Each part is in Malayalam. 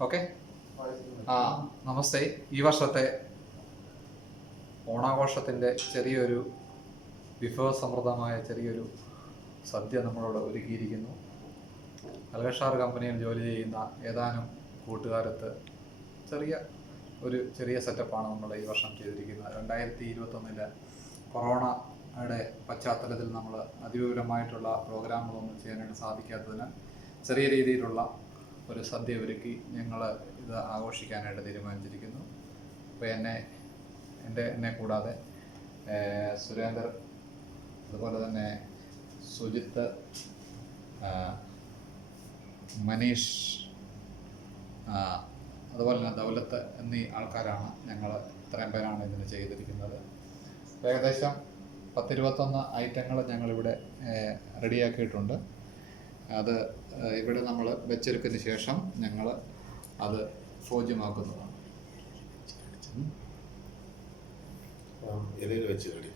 ഓക്കെ. ആ നമസ്തേ. ഈ വർഷത്തെ ഓണാഘോഷത്തിന്റെ ചെറിയൊരു വിഭവസമൃദ്ധമായ ചെറിയൊരു സദ്യ നമ്മളോട് ഒരുക്കിയിരിക്കുന്നു. അൽഗഷാർ കമ്പനിയിൽ ജോലി ചെയ്യുന്ന ഏതാനും കൂട്ടുകാരത്ത് ചെറിയ ഒരു ചെറിയ സെറ്റപ്പാണ് നമ്മൾ ഈ വർഷം ചെയ്തിരിക്കുന്നത്. രണ്ടായിരത്തി ഇരുപത്തൊന്നിലെ കൊറോണയുടെ പശ്ചാത്തലത്തിൽ നമ്മൾ അതിവിപുലമായിട്ടുള്ള പ്രോഗ്രാമുകളൊന്നും ചെയ്യാനായിട്ട് സാധിക്കാത്തതിനാൽ ചെറിയ രീതിയിലുള്ള ഒരു സദ്യ ഒരുക്കി ഞങ്ങൾ ഇത് ആഘോഷിക്കാനായിട്ട് തീരുമാനിച്ചിരിക്കുന്നു. അപ്പോൾ എന്നെ എന്റെ എന്നെ കൂടാതെ സുരേന്ദർ അതുപോലെ തന്നെ സുജിത്ത് മനീഷ് അതുപോലെ തന്നെ ദൗലത്ത് എന്നീ ആൾക്കാരാണ് ഞങ്ങൾ ഇത്രയും പേരാണ് ഇതിന് ചെയ്തിരിക്കുന്നത്. ഏകദേശം പത്തിരുപത്തൊന്ന് ഐറ്റങ്ങൾ ഞങ്ങളിവിടെ റെഡിയാക്കിയിട്ടുണ്ട്. അത് ഇവിടെ നമ്മൾ വെച്ചെടുക്കുന്ന ശേഷം ഞങ്ങൾ അത് ഭോജ്യമാക്കുന്നതാണ്. ഇലയിൽ വെച്ച് കടി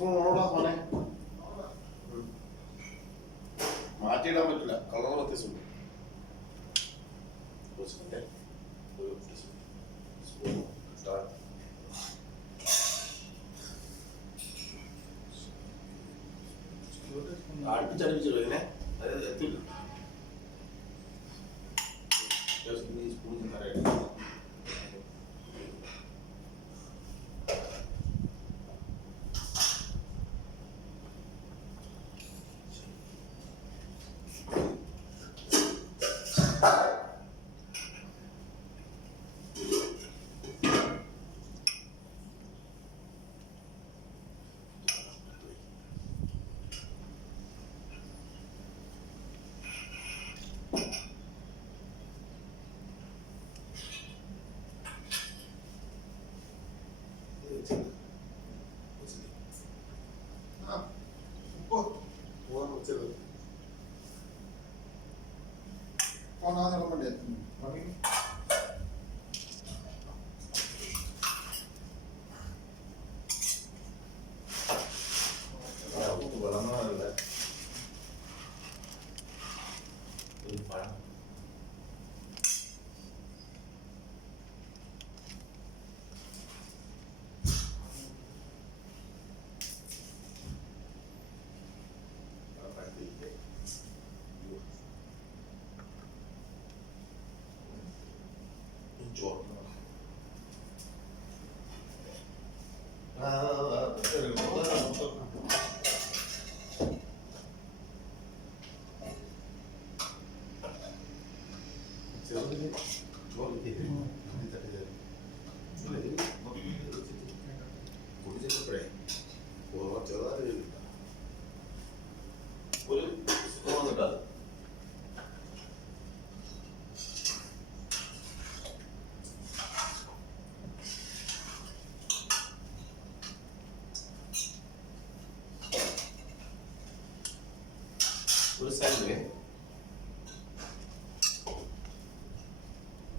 സ്പൂൺ വേണോടാ മോനെ മാറ്റിയിടാൻ പറ്റില്ല കളർ വ്യത്യാസമുണ്ട് ഒരു സെക്കൻഡ്. ഒരു സ്പൂൺ ഇട്ടാൽ അടുപ്പിച്ചടുപ്പിച്ചില്ല ഇങ്ങനെ അത് എത്തില്ല Just ഈ മമ്മി. ആ, ഉപ്പ് വിളമ്പണമല്ലേ. ഒരു ഈ ചോറ്.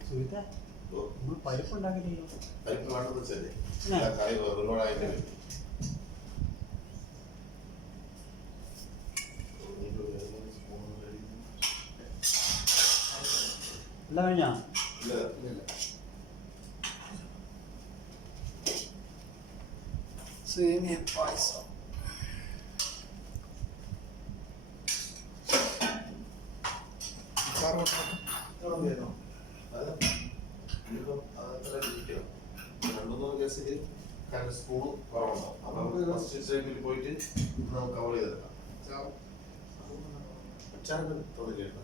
നമ്മൾ പരിപ്പ് വേണ്ടത് വെച്ചല്ലേ കായ് ഒരുപാടായിട്ട് എല്ലാം കഴിഞ്ഞാ? സേമിയ പായസം. രണ്ടുമൂന്ന് കേസിൽ സ്പൂൺ കുറവുണ്ടാവും അപ്പൊ നമുക്ക് ഫസ്റ്റ് സൈഡിൽ പോയിട്ട് നമുക്ക് കവർ ചെയ്തെടുക്കാം അച്ചാറിന് തോന്നില്ല?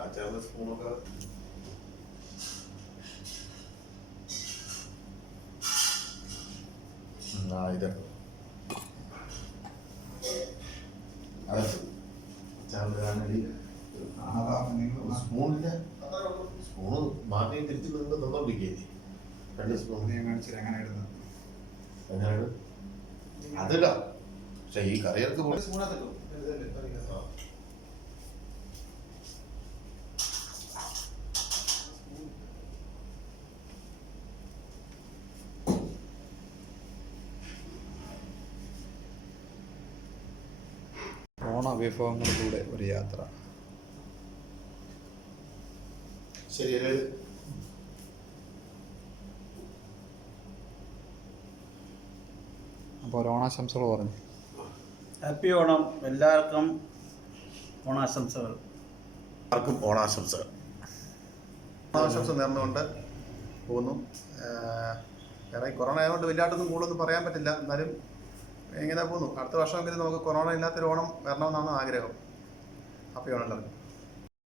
അച്ചാറിന്റെ സ്പൂണൊക്കെ രണ്ട് സ്പൂൺ ഞാൻ കാണിച്ചില്ല എങ്ങനെ ഇടുന്നത്. എങ്ങനെയാണ്? അതില്ല. പക്ഷെ ഈ കറികൾക്ക്. ഓണ വിഭവങ്ങളിലൂടെ ഒരു യാത്ര. ശരി അപ്പോൾ ഒരു ഓണാശംസകൾ പറഞ്ഞു. ഹാപ്പി ഓണം. എല്ലാവർക്കും ഓണാശംസകൾ. ആർക്കും ഓണാശംസകൾ. ഓണാശംസ നേർന്നുകൊണ്ട് പോകുന്നു. വേറെ ഈ കൊറോണ ആയതുകൊണ്ട് വലിയായിട്ടൊന്നും കൂടുതലൊന്നും പറയാൻ പറ്റില്ല. എന്നാലും ഇങ്ങനെ പോകുന്നു. അടുത്ത വർഷമെങ്കിലും നമുക്ക് കൊറോണ ഇല്ലാത്തൊരു ഓണം വരണമെന്നാണ് ആഗ്രഹം. ഹാപ്പി ഓണം എല്ലാവർക്കും.